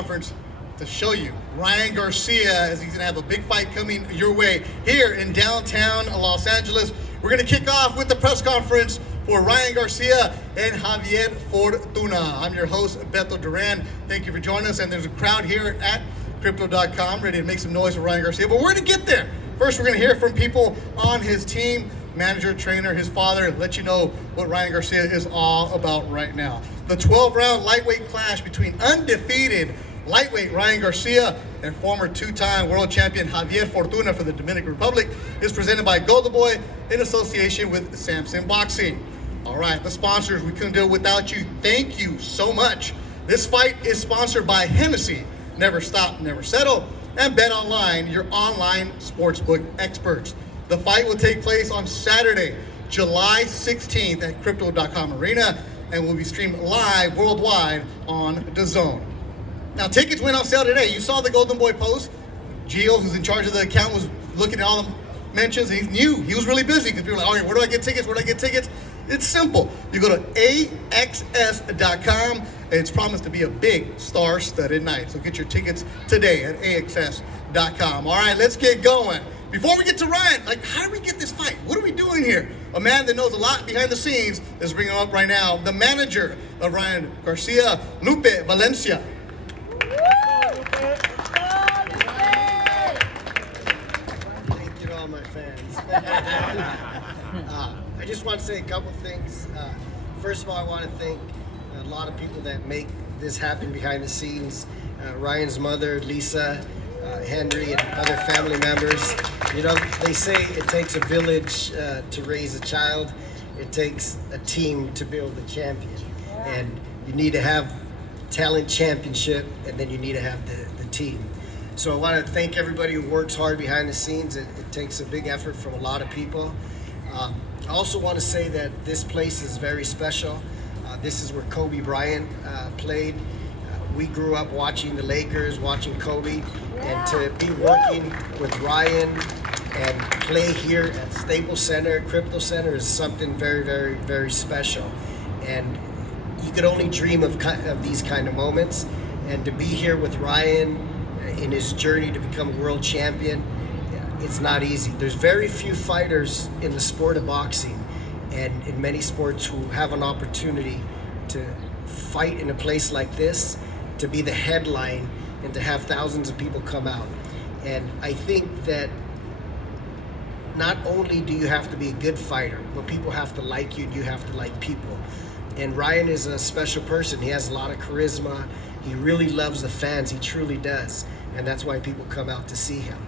conference to show you Ryan Garcia, as he's gonna have a big fight coming your way here in downtown Los Angeles. We're gonna kick off with the press conference for Ryan Garcia and Javier Fortuna. I'm your host, Beto Duran. Thank you for joining us. And there's a crowd here at Crypto.com ready to make some noise for Ryan Garcia. But we're gonna get there. First, we're gonna hear from people on his team, manager, trainer, his father, and let you know what Ryan Garcia is all about right now. The 12-round lightweight clash between undefeated lightweight Ryan Garcia and former two-time world champion Javier Fortuna for the Dominican Republic is presented by Golden Boy in association with Samson Boxing. All right, the sponsors, we couldn't do it without you. Thank you so much. This fight is sponsored by Hennessy, Never Stop, Never Settle, and Bet Online, your online sportsbook experts. The fight will take place on Saturday, July 16th at Crypto.com Arena and will be streamed live worldwide on DAZN. Now, tickets went on sale today. You saw the Golden Boy post. Gio, who's in charge of the account, was looking at all the mentions. He knew he was really busy because people were like, "Oh, where do I get tickets? Where do I get tickets?" It's simple. You go to AXS.com, and it's promised to be a big star-studded night. So get your tickets today at AXS.com. All right, let's get going. Before we get to Ryan, how do we get this fight? What are we doing here? A man that knows a lot behind the scenes is bringing up right now the manager of Ryan Garcia, Lupe Valencia. Thank you to all my fans. I just want to say a couple things. First of all, I want to thank a lot of people that make this happen behind the scenes. Ryan's mother, Lisa, Henry, and other family members. You know, they say it takes a village to raise a child. It takes a team to build a champion. And you need to have talent championship, and then you need to have the team. So I want to thank everybody who works hard behind the scenes. It takes a big effort from a lot of people. I also want to say that this place is very special. This is where Kobe Bryant played. We grew up watching the Lakers, watching Kobe, and to be working with Ryan and play here at Staples Center, Crypto Center, is something very, very, very special. And you could only dream of these kind of moments. And to be here with Ryan in his journey to become a world champion, it's not easy. There's very few fighters in the sport of boxing and in many sports who have an opportunity to fight in a place like this, to be the headline, and to have thousands of people come out. And I think that not only do you have to be a good fighter, but people have to like you and you have to like people. And Ryan is a special person. He has a lot of charisma. He really loves the fans. He truly does. And that's why people come out to see him.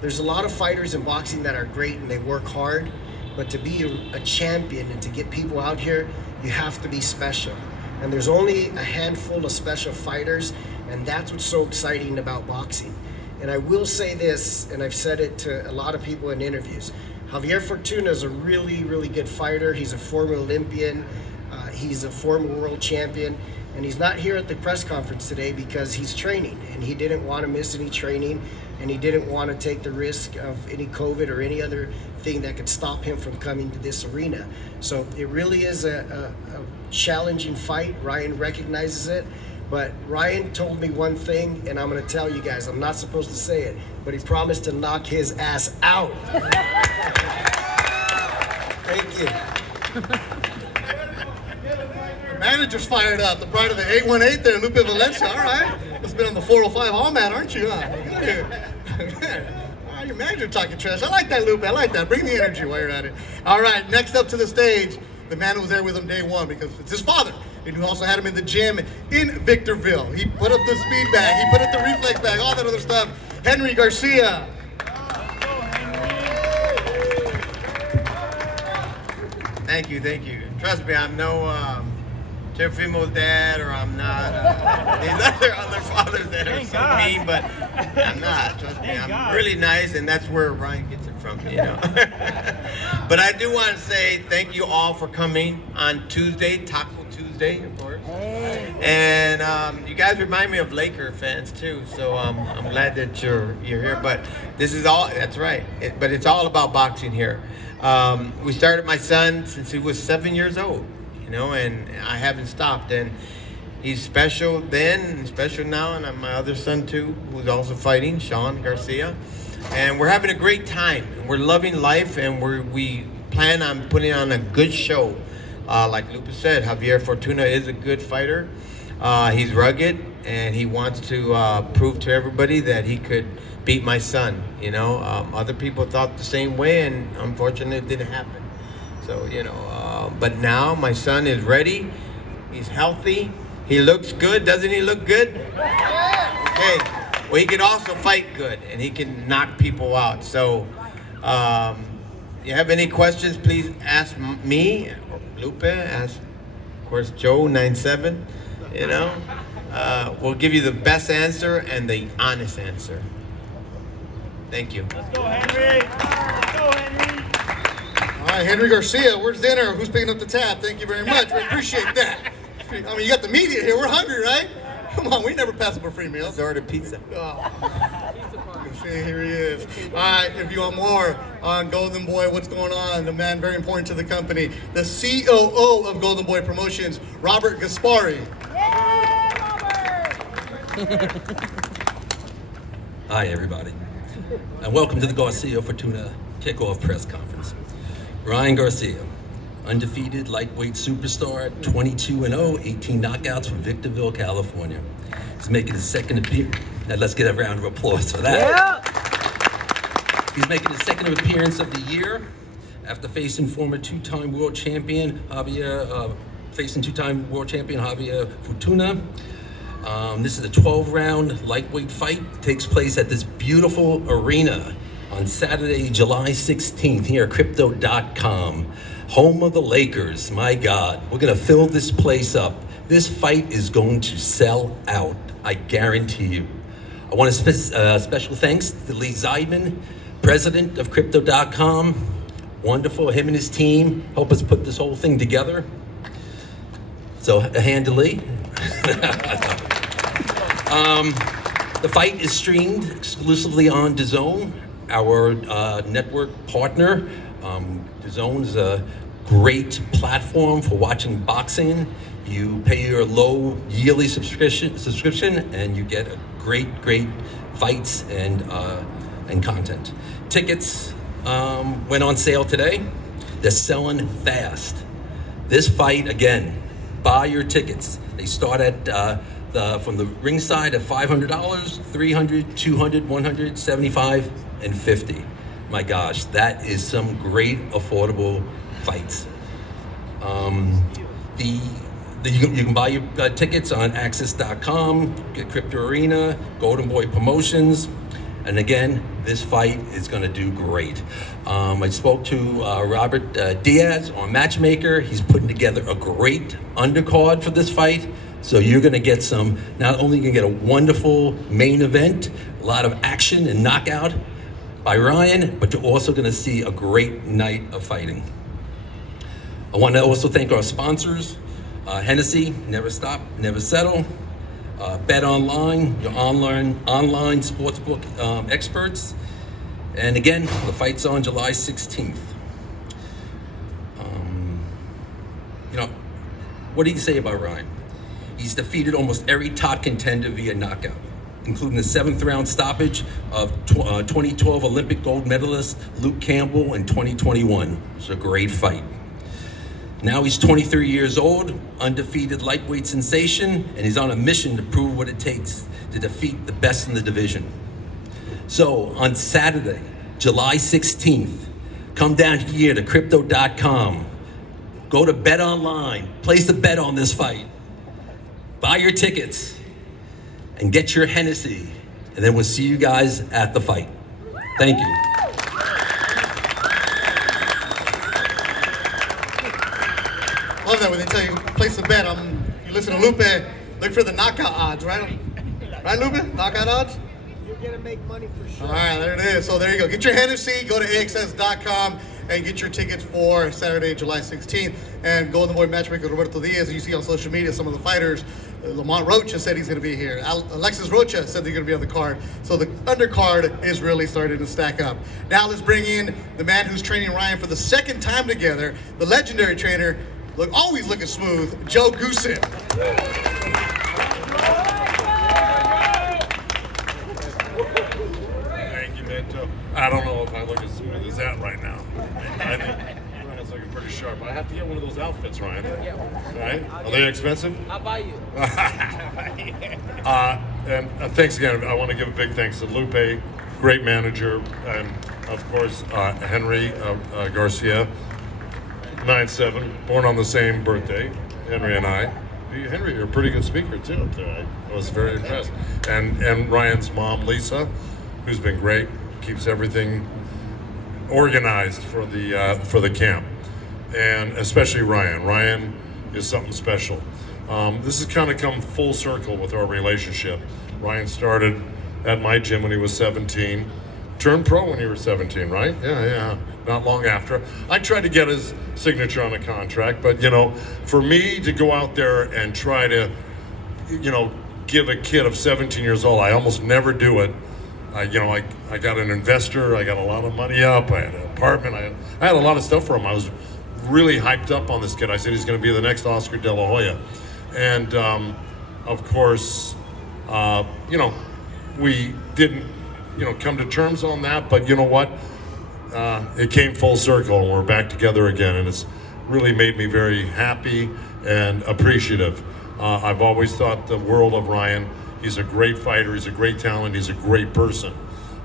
There's a lot of fighters in boxing that are great and they work hard, but to be a champion and to get people out here, you have to be special. And there's only a handful of special fighters, and that's what's so exciting about boxing. And I will say this, and I've said it to a lot of people in interviews, Javier Fortuna is a really, really good fighter. He's a former Olympian. He's a former world champion, and he's not here at the press conference today because he's training, and he didn't want to miss any training, and he didn't want to take the risk of any COVID or any other thing that could stop him from coming to this arena. So it really is a challenging fight. Ryan recognizes it, but Ryan told me one thing, and I'm going to tell you guys, I'm not supposed to say it, but he promised to knock his ass out. Thank you. Manager's fired up. The pride of the 818 there, Lupe Valencia. All right. It's been on the 405 All Man, aren't you? Huh? Good here. All right, your manager talking trash. I like that, Lupe. I like that. Bring the energy while you're at it. All right, next up to the stage, the man who was there with him day one because it's his father. And we also had him in the gym in Victorville. He put up the speed bag. He put up the reflex bag, all that other stuff. Henry Garcia. Thank you. Trust me, I'm no Teofimo's dad, or I'm not these other fathers that are so mean, but I'm not. Trust me, I'm really nice, and that's where Ryan gets it from, you know. But I do want to say thank you all for coming on Tuesday, Taco Tuesday, of course. And you guys remind me of Laker fans too, so I'm glad that you're here. But this is all, that's right, but it's all about boxing here. We started my son since he was 7 years old, you know, and I haven't stopped. And He's special then and special now, and my other son too, who's also fighting, Sean Garcia. And we're having a great time. We're loving life, and we plan on putting on a good show. Like Lupe said, Javier Fortuna is a good fighter. He's rugged, and he wants to prove to everybody that he could beat my son. You know, other people thought the same way, and unfortunately it didn't happen. So, you know, but now my son is ready. He's healthy. He looks good. Doesn't he look good? Okay. Well, he can also fight good, and he can knock people out. So, you have any questions, please ask me, Lupe, ask, of course, Joe, 97, you know. We'll give you the best answer and the honest answer. Thank you. Let's go, Henry. Let's go, Henry. All right, Henry Garcia, where's dinner? Who's picking up the tab? Thank you very much. We appreciate that. I mean, you got the media here. We're hungry, right? Come on, we never pass up a free meal. Order pizza. Oh. See, here he is. All right, if you want more on Golden Boy, what's going on? The man very important to the company, the COO of Golden Boy Promotions, Robert Gaspari. Yeah, Robert! Hi, everybody, and welcome to the Garcia Fortuna kickoff press conference. Ryan Garcia, undefeated lightweight superstar, 22-0, 18 knockouts from Victorville, California. He's making his second appearance. Now let's get a round of applause for that. Yeah. He's making his second appearance of the year after facing former two-time world champion Javier Fortuna. This is a 12-round lightweight fight. It takes place at this beautiful arena on Saturday, July 16th here at Crypto.com. Home of the Lakers, my God. We're gonna fill this place up. This fight is going to sell out, I guarantee you. I want to special thanks to Lee Zeidman, president of Crypto.com. Wonderful, him and his team help us put this whole thing together. So a hand to Lee. The fight is streamed exclusively on DAZN, our network partner. DAZN is a great platform for watching boxing. You pay your low yearly subscription, and you get a great fights and content. Tickets went on sale today. They're selling fast. This fight, again, buy your tickets. They start at from the ringside at $500, $300, $200, $100, $75, and $50. My gosh, that is some great affordable fights. You can buy your tickets on Access.com, get Crypto Arena, Golden Boy Promotions, and again, this fight is going to do great. I spoke to Robert Diaz, our matchmaker. He's putting together a great undercard for this fight. So you're going to get some. Not only going to get a wonderful main event, a lot of action and knockout by Ryan, but you're also going to see a great night of fighting. I want to also thank our sponsors, Hennessy, Never Stop, Never Settle, Bet Online, your online sportsbook experts, and again, the fight's on July 16th. What do you say about Ryan? He's defeated almost every top contender via knockout, including the 7th round stoppage of 2012 Olympic gold medalist Luke Campbell in 2021. It's a great fight. Now he's 23 years old, undefeated lightweight sensation, and he's on a mission to prove what it takes to defeat the best in the division. So on Saturday, July 16th, come down here to Crypto.com. Go to Bet Online, place a bet on this fight. Buy your tickets and get your Hennessy, and then we'll see you guys at the fight. Thank you. Love that when they tell you place a bet. You listen to Lupe, look for the knockout odds, right? Right, Lupe? Knockout odds? You're gonna make money for sure. All right, there it is. So there you go. Get your Hennessy, go to AXS.com and get your tickets for Saturday, July 16th. And Golden Boy matchmaker Roberto Diaz, you see on social media some of the fighters. Lamont Rocha said he's going to be here. Alexis Rocha said they're going to be on the card. So the undercard is really starting to stack up. Now let's bring in the man who's training Ryan for the second time together, the legendary trainer, always looking smooth, Joe Goosen. if I look as smooth as that right now. I think Ryan's looking pretty sharp. I have to get one of those outfits, Ryan. Right? Are they expensive? I'll buy you. And thanks again. I want to give a big thanks to Lupe, great manager, and of course Henry Garcia, 9/7, born on the same birthday, Henry and I. Henry, you're a pretty good speaker too up there. I was very impressed. And Ryan's mom, Lisa, who's been great, keeps everything organized for the camp, and especially Ryan. Ryan is something special. This has kind of come full circle with our relationship. Ryan started at my gym when he was 17. Turned pro when he was 17, right? Yeah. Not long after. I tried to get his signature on a contract, but for me to go out there and try to, give a kid of 17 years old, I almost never do it. I got an investor. I got a lot of money up. I had an apartment. I had a lot of stuff for him. I was really hyped up on this kid. I said he's going to be the next Oscar De La Hoya, and of course, we didn't, come to terms on that. But you know what? It came full circle, and we're back together again, and it's really made me very happy and appreciative. I've always thought the world of Ryan. He's a great fighter. He's a great talent. He's a great person.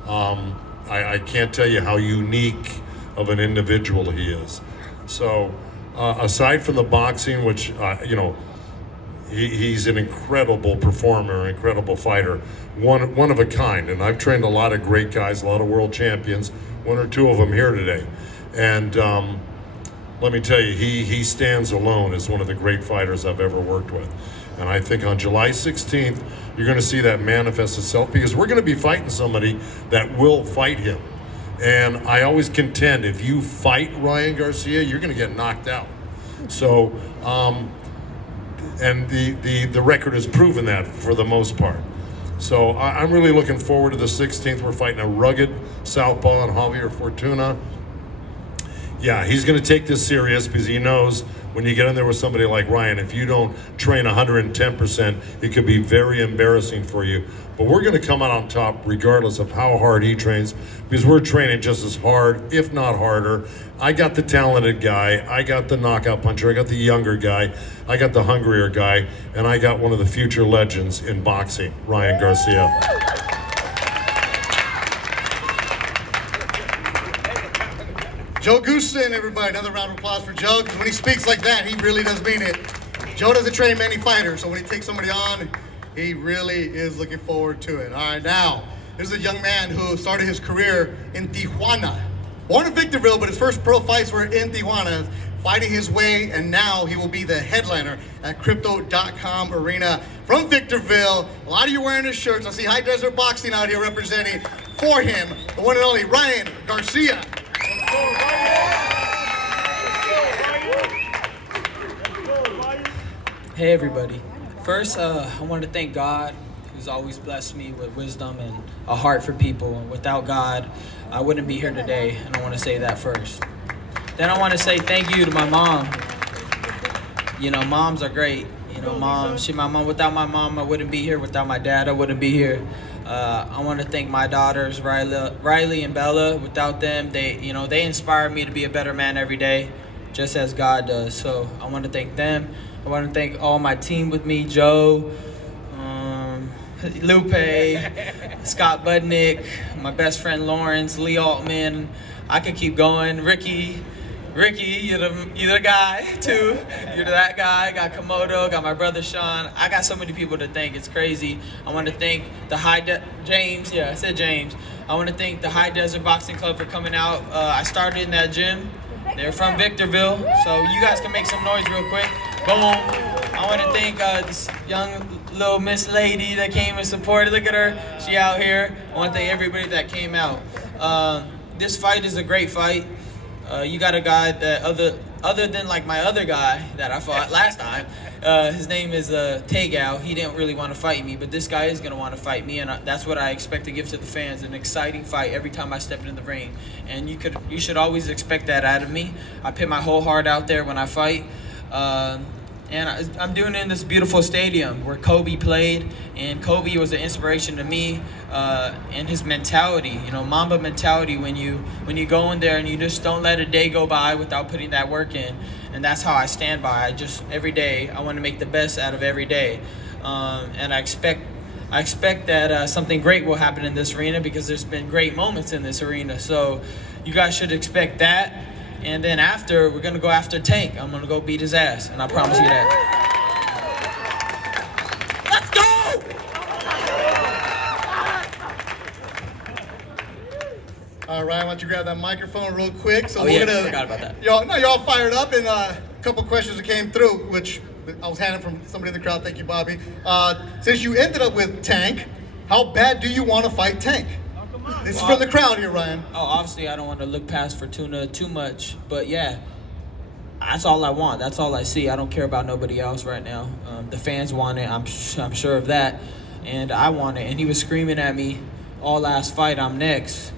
I can't tell you how unique of an individual he is. So, aside from the boxing, which he's an incredible performer, an incredible fighter, one of a kind. And I've trained a lot of great guys, a lot of world champions. One or two of them here today, and let me tell you, he stands alone as one of the great fighters I've ever worked with. And I think on July 16th, you're going to see that manifest itself, because we're going to be fighting somebody that will fight him. And I always contend, if you fight Ryan Garcia, you're going to get knocked out. So, and the record has proven that for the most part. So I'm really looking forward to the 16th. We're fighting a rugged southpaw in Javier Fortuna. Yeah, he's going to take this serious, because he knows when you get in there with somebody like Ryan, if you don't train 110%, it could be very embarrassing for you. But we're going to come out on top regardless of how hard he trains, because we're training just as hard, if not harder. I got the talented guy, I got the knockout puncher, I got the younger guy, I got the hungrier guy, and I got one of the future legends in boxing, Ryan Garcia. Joe Gooston, everybody, another round of applause for Joe, because when he speaks like that, he really does mean it. Joe doesn't train many fighters, so when he takes somebody on, he really is looking forward to it. All right, now, there's a young man who started his career in Tijuana. Born in Victorville, but his first pro fights were in Tijuana, fighting his way, and now he will be the headliner at Crypto.com Arena from Victorville. A lot of you wearing his shirts. I see High Desert Boxing out here representing for him, the one and only Ryan Garcia. Hey everybody. First, I want to thank God, who's always blessed me with wisdom and a heart for people. And without God, I wouldn't be here today, and I want to say that first. Then I want to say thank you to my mom. Moms are great. My mom. Without my mom, I wouldn't be here. Without my dad, I wouldn't be here. I want to thank my daughters, Riley and Bella. Without them, they inspire me to be a better man every day, just as God does. So I want to thank them. I want to thank all my team with me, Joe, Lupe, Scott Budnick, my best friend Lawrence, Lee Altman. I could keep going. Ricky, you're the guy too. You're that guy. Got Komodo, got my brother Sean. I got so many people to thank. It's crazy. I want to thank the James. Yeah, I said James. I want to thank the High Desert Boxing Club for coming out. I started in that gym. They're from Victorville, so you guys can make some noise real quick. Boom. I want to thank this young little Miss Lady that came and supported. Look at her. She out here. I want to thank everybody that came out. This fight is a great fight. You got a guy that other than like my other guy that I fought last time, his name is Tegao. He didn't really want to fight me, but this guy is going to want to fight me, and that's what I expect to give to the fans, an exciting fight every time I step into the ring. And you should always expect that out of me. I put my whole heart out there when I fight. And I'm doing it in this beautiful stadium where Kobe played, and Kobe was an inspiration to me, and his mentality, Mamba mentality. When you go in there and you just don't let a day go by without putting that work in, and that's how I stand by. Every day I want to make the best out of every day, and I expect that something great will happen in this arena because there's been great moments in this arena. So you guys should expect that. And then after, we're going to go after Tank. I'm going to go beat his ass, and I promise you that. Let's go! All right, why don't you grab that microphone real quick? So I forgot about that. Y'all fired up, and a couple questions that came through, which I was handed from somebody in the crowd. Thank you, Bobby. Since you ended up with Tank, how bad do you want to fight Tank? This is from the crowd here, Ryan. Oh, obviously, I don't want to look past Fortuna too much, but yeah, that's all I want. That's all I see. I don't care about nobody else right now. The fans want it. I'm sure of that, and I want it. And he was screaming at me all last fight, "I'm next."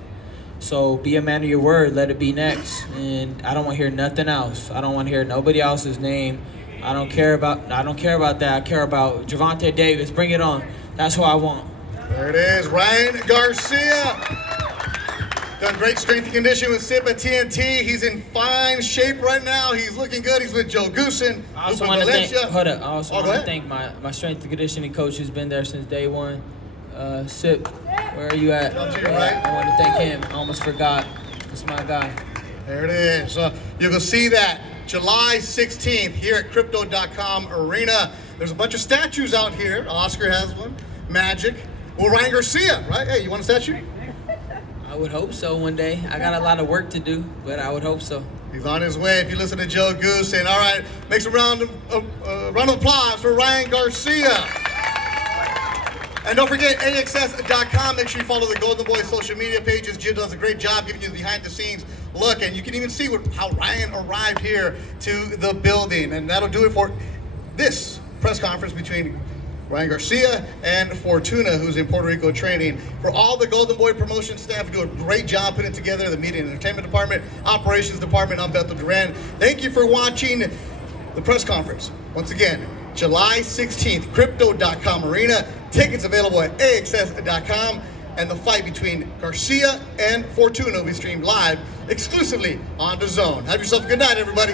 So be a man of your word. Let it be next. And I don't want to hear nothing else. I don't want to hear nobody else's name. I don't care about that. I care about Gervonta Davis. Bring it on. That's who I want. There it is, Ryan Garcia. Done great strength and conditioning with SIP at TNT. He's in fine shape right now. He's looking good. He's with Joe Goosen. I also want to thank my strength and conditioning coach who's been there since day one. SIP, where are you at? Up to your right. I want to thank him. I almost forgot. That's my guy. There it is. You can see that July 16th here at Crypto.com Arena. There's a bunch of statues out here. Oscar has one. Magic. Well, Ryan Garcia, right? Hey, you want a statue? I would hope so one day. I got a lot of work to do, but I would hope so. He's on his way. If you listen to Joe Goosen, all right, make some round of applause for Ryan Garcia. And don't forget, AXS.com. Make sure you follow the Golden Boy social media pages. Jim does a great job giving you the behind-the-scenes look, and you can even see how Ryan arrived here to the building. And that'll do it for this press conference between Ryan Garcia and Fortuna, who's in Puerto Rico training. For all the Golden Boy promotion staff who do a great job putting together the media and entertainment department, operations department, I'm Beto Duran. Thank you for watching the press conference. Once again, July 16th, Crypto.com Arena. Tickets available at AXS.com. And the fight between Garcia and Fortuna will be streamed live exclusively on DAZN. Have yourself a good night, everybody.